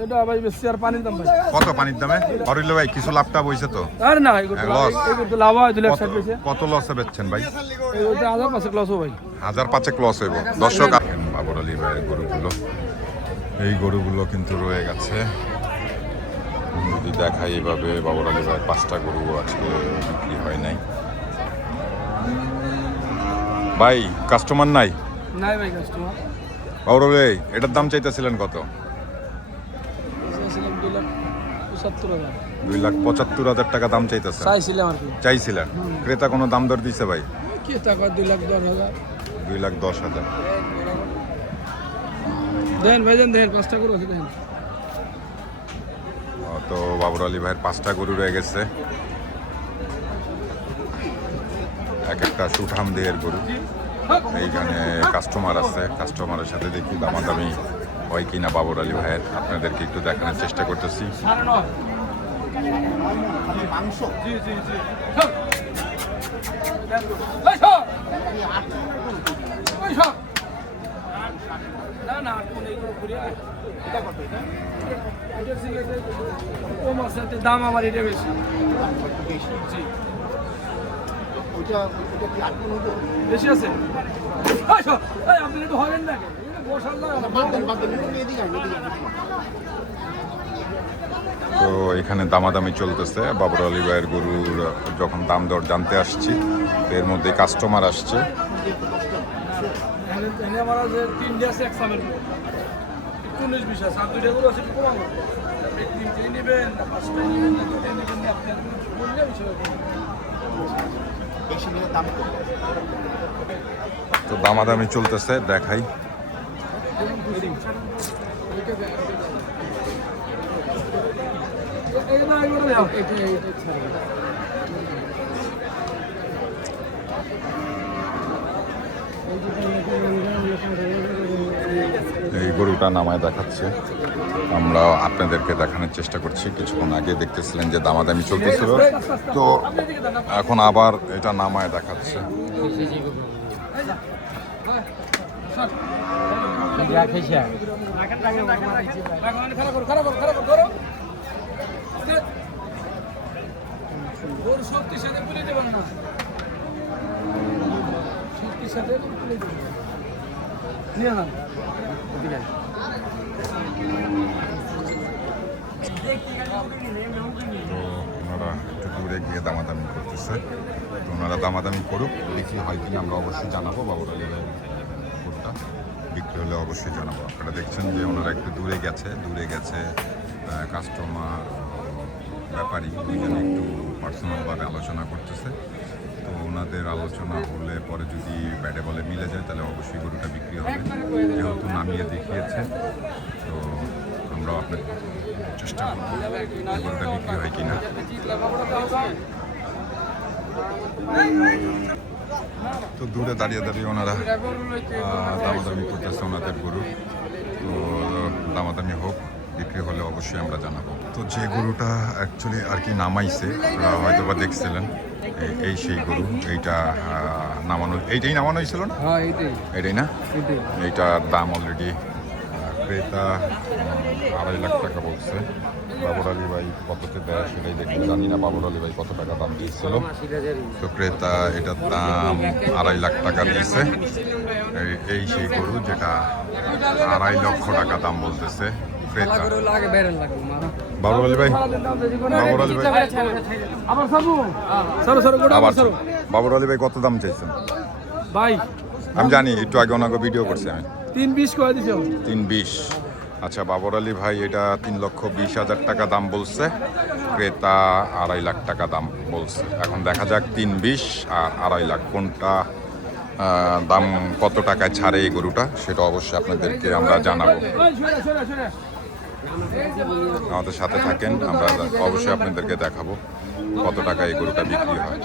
এটা ভাই বেশি আর পানির দাম ভাই। কত পানির দামে হরিল ভাই? কিছু লাভটা বইছে তো? আর না এগুলো লস। তো লাভ হয় 2 লাখ 60 পয়সা। কত লসে বেচছেন ভাই? এইটা 1005 লস ভাই। 1005 লস হইব। দর্শক বাবর আলী ভাইয়ের গরুগুলো, এই গরুগুলো কিন্তু রয়ে গেছে। যদি দেখাই এইভাবে বাবর আলী ভাইয়ের 5টা গরু আজকে বিক্রি হয় নাই। ভাই কাস্টমার নাই? নাই ভাই কাস্টমার। বাবর আলী ভাই এটার দাম চাইতেছিলেন কত? চাইছিলাম 2,75,000। 2,75,000 টাকা দাম চাইতেছেন? চাইছিলাম আর কি। চাইছিলেন? ক্রেতা কোনো দাম দর দিছে ভাই? কি টাকা 2,10,000। 2,10,000। দেন ভাই দেন 5টা করে আছে দেন। তো বাবর আলী ভাইয়ের 5টা গরু রয়ে গেছে, এক একটা সুঠাম দেহের গরু। এইখানে কাস্টমার আছে, কাস্টমারের সাথে দেখি দামাদামি হয় কিনা বাবর আলী ভাইয়ের, আপনাদেরকে একটু দেখানোর চেষ্টা করতেছি। দাম আমার এটা বেশি। বেশি আছে আপনি একটু হবেন না তো এখানে দামাদামি চলতেছে বাবর আলী ভাইয়ের গরুর। যখন দাম দর জানতে আসছি, তো এর মধ্যে কাস্টমার আসছে। আমার আছে 3টা আছে এক সামের 19-20 আছে আর 2টা গরু আছে একটু কমাবো। আপনি 3টে নেবেন না 5টা নেবেন না 2টা নেবেন না আপনি বললে বিষয় বেশি নিয়ে দাম কম। তো দামাদামি চলতেছে, দেখাই। এই গরুটা নামায় দেখাচ্ছে, আমরা আপনাদেরকে দেখানোর চেষ্টা করছি। কিছুক্ষণ আগে দেখতেছিলেন যে দামাদামি চলতেছিল, তো এখন আবার এটা নামায় দেখাচ্ছে। শক্তির সাথে তুলে দেবেন না, শক্তির সাথে নিয়ে না। তো ওনারা একটু দূরে গিয়ে দামাদামি করতেছে, তো ওনারা দামাদামি করুক, বিক্রি হয় কিনা আমরা অবশ্যই জানাবো। বাবর আলী ভাইয়ের গরুটা বিক্রি হলে অবশ্যই জানাবো। আপনারা দেখছেন যে ওনারা একটু দূরে গেছে কাস্টমার ব্যাপারী দুজনে একটু পার্সোনালভাবে আলোচনা করতেছে। তো ওনাদের আলোচনা হলে পরে যদি ব্যাটে বলে মিলে যায় তাহলে অবশ্যই গরুটা বিক্রি হবে, যেহেতু নামিয়ে দেখিয়েছে। তো আমরাও আপনার চেষ্টা করবো গরুটা বিক্রি হয় কিনা। তো দূরে দাঁড়িয়ে ওনারা দামাদামি করতেছে ওনাদের গরু। তো দামাদামি হোক, বিক্রি হলে অবশ্যই আমরা জানাবো। তো যে গরুটা অ্যাকচুয়ালি আর কি নামাইছে, আপনারা হয়তো বা দেখছিলেন, এই সেই গরু। এইটা এইটাই নামানো হয়েছিল না? এটাই না? এইটার দাম অলরেডি ক্রেতা 2.5 লাখ টাকা বলছে। বাবর আলী ভাই কততে দেয় সেটাই দেখতে জানি না। বাবর আলী ভাই কত টাকা দাম দিয়েছিল, তো ক্রেতা এটার দাম 2.5 লাখ টাকা দিয়েছে। এই সেই গরু যেটা 2.5 লক্ষ টাকা দাম বলতেছে ক্রেতা। বাবর আলী ভাই বাবর আলী ভাই কত দাম চাইছেন ভাই? আমি জানি, একটু আগে ওনাকে ভিডিও করছি আমি। 320 করে দিছো। 320। আচ্ছা, বাবর আলী ভাই এটা 3,20,000 টাকা দাম বলছে, ক্রেতা 2.5 লাখ টাকা দাম বলছে। এখন দেখা যাক 320 আর 2.5 লাখ কোনটা দাম কত টাকায় ছাড়ে এই গরুটা, সেটা অবশ্যই আপনাদেরকে আমরা জানাবো। আমাদের সাথে থাকেন, আমরা অবশ্যই আপনাদেরকে দেখাবো কত টাকা এই গরুটা বিক্রি হয়।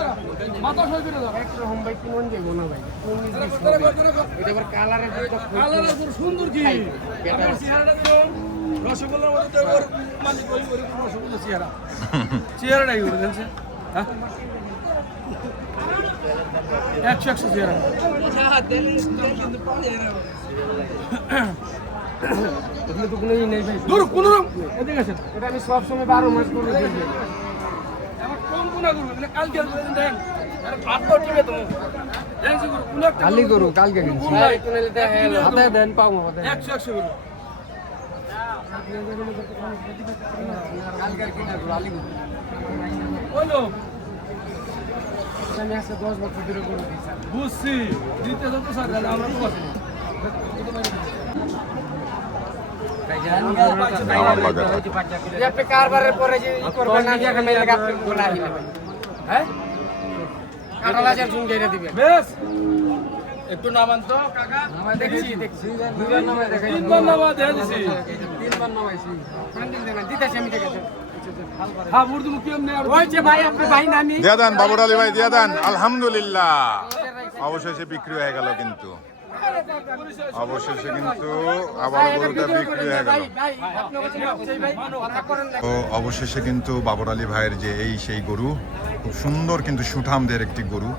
এগুলো তো কোনো ই নেই ভাই। দূর কোনো এদিকে আসেন এটা আমি সব সময় 12 মাস করে দিই। আমার কোন কোনা গরু মানে কালকে দেন আর ভাত তো টিবে তো দেখছি গরু কোন একটা কালি গরু কালকে কিনছি। কোন নাই? একটু নিলে দেখেন হাতে দেন পাবো হাতে। 100 গরু কালকে কিনা গরু আলি গরু। বলো আমি আজকে 10 বছর ধরে গরু দিছি। বুঝছি দিতে তো স্যার আমরা তো আছি আপনি কারবারের পরে যে ই করবেন না যে আমি লাগা আপনি গোলা হিলে ভাই। হ্যাঁ? কাটালাজার জুন গেরে দিবেন। বেশ একটু নামান তো কাকা দেখছি দুইবার নামে দেখাই। তিনবার নামা দেয়া দিছি তিনবার নামাইছি। কোন দিন দেন দিতেছি আমি দেখেছি। হ্যাঁ বুড়ি মুখে এমনি আর ওই যে ভাই আপনি ভাই নামি দিয়া দেন বাবর আলী ভাই, দিয়া দেন। আলহামদুলিল্লাহ, অবশেষে বিক্রি হয়ে গেল কিন্তু অবশেষে কিন্তু আবার গরুটা বিক্রি হয়ে গেল। ভাই আপনি কাছে চাই ভাই কথা করেন না। তো অবশেষে কিন্তু বাবর আলী ভাইয়ের যে সেই গরু, খুব সুন্দর কিন্তু সুঠামদের একটি গরু,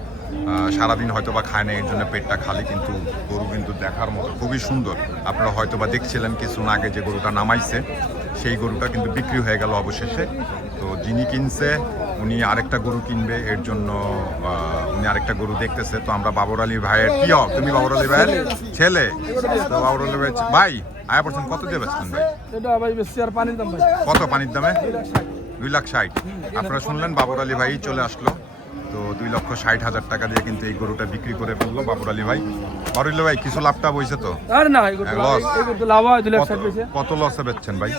সারাদিন হয়তো বা খায় না, এর জন্য পেটটা খালি, কিন্তু গরু কিন্তু দেখার মতো খুবই সুন্দর। আপনারা হয়তো বা দেখছিলেন কিছুদিন আগে যে গরুটা নামাইছে, সেই গরুটা কিন্তু বিক্রি হয়ে গেল অবশেষে। তো যিনি কিনছে উনি আরেকটা গরু কিনবে, এর জন্য উনি আরেকটা গরু দেখতেছে। তো আমরা বাবর আলী ভাইয়ের কি হও, তুমি বাবর আলী ভাইয়ের ছেলে, তো বাবর আলী ভাই ভাই আয়া পড়ছেন কত দিয়ে বেচছেন ভাই? এটা ভাই বেশি আর পানির দাম ভাই কত পানির দামে? 2,60,000। আপনারা শুনলেন বাবর আলী ভাই চলে আসলো, তো 2,60,000 টাকা দিয়ে কিন্তু এই গরুটা বিক্রি করে ফেললো বাবর আলী ভাই। বাবর আলী ভাই কিছু লাভটা বইছে তো? আর না এই করতে লস। এই করতে লাভ হয় 2,60,000 পেয়েছে কত লসে বেচছেন ভাই?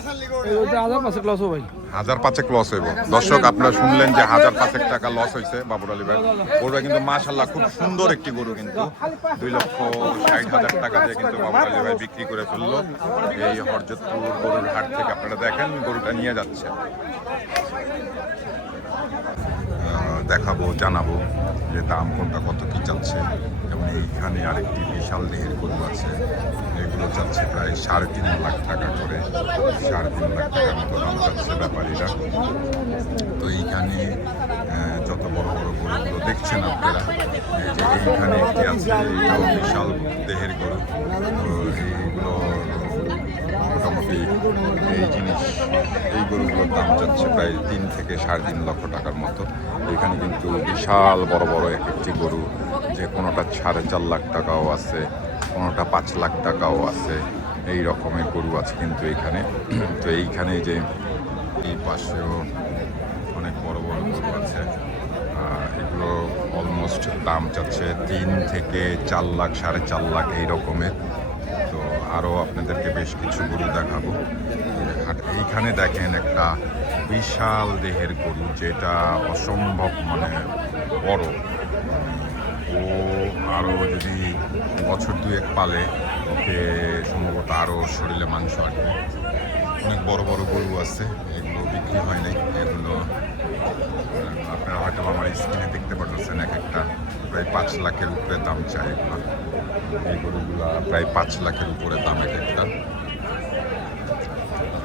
এই করতে 1,000 লস ভাই 1,500 লস হইব। দর্শক আপনারা শুনলেন যে 1,500 টাকা লস হয়েছে বাবর আলী ভাই। গরুটা কিন্তু মাশাআল্লাহ খুব সুন্দর একটি গরু, কিন্তু 2,60,000 টাকা দিয়ে কিন্তু বাবর আলী ভাই বিক্রি করে ফেললো এই হরজতপুর গরুর হাট থেকে। আপনারা দেখেন গরুটা নিয়ে যাচ্ছে, দেখাবো, জানাবো যে দাম কোনটা কত কি চাচ্ছে। এবং এইখানে আরেকটি বিশাল দেহের গরু আছে, এগুলো চাচ্ছে প্রায় 3.5 লাখ টাকা করে, 3.5 লাখ টাকার মতো দাম চাচ্ছে ব্যাপারীরা। তো এইখানে যত বড় বড় গরুগুলো দেখছেন আপনারা, এই যে এইখানে একটি আছে, এটাও বিশাল দেহের গরু। তো এইগুলো মোটামুটি এই গরুগুলোর দাম যাচ্ছে প্রায় 3 থেকে 3.5 লক্ষ টাকার মতো। এখানে কিন্তু বিশাল বড় বড় এক একটি গরু, যে কোনোটা 4.5 লাখ টাকাও আছে, কোনোটা 5 লাখ টাকাও আছে, এই রকমের গরু আছে কিন্তু এইখানে। তো এইখানে যে এই পাশেও অনেক বড় বড় গরু আছে, এগুলো অলমোস্ট দাম চাচ্ছে 3 থেকে 4 লাখ, 4.5 লাখ এই রকমের। তো আরও আপনাদেরকে বেশ কিছু গরু দেখাবো। এইখানে দেখেন একটা বিশাল দেহের গরু, যেটা অসম্ভব মানে বড়। ও আরও যদি বছর 2-1 পালে, ওকে সম্ভবত আরও শরীরে মাংস আসবে। অনেক বড় বড় গরু আছে, এগুলো বিক্রি হয় নাই। এগুলো আপনারা হয়তো আমার স্ক্রিনে দেখতে পাচ্ছেন, এক একটা প্রায় 5 লাখের উপরে দাম চায় এগুলো। এই গরুগুলো প্রায় 5 লাখের উপরে দাম এক একটা।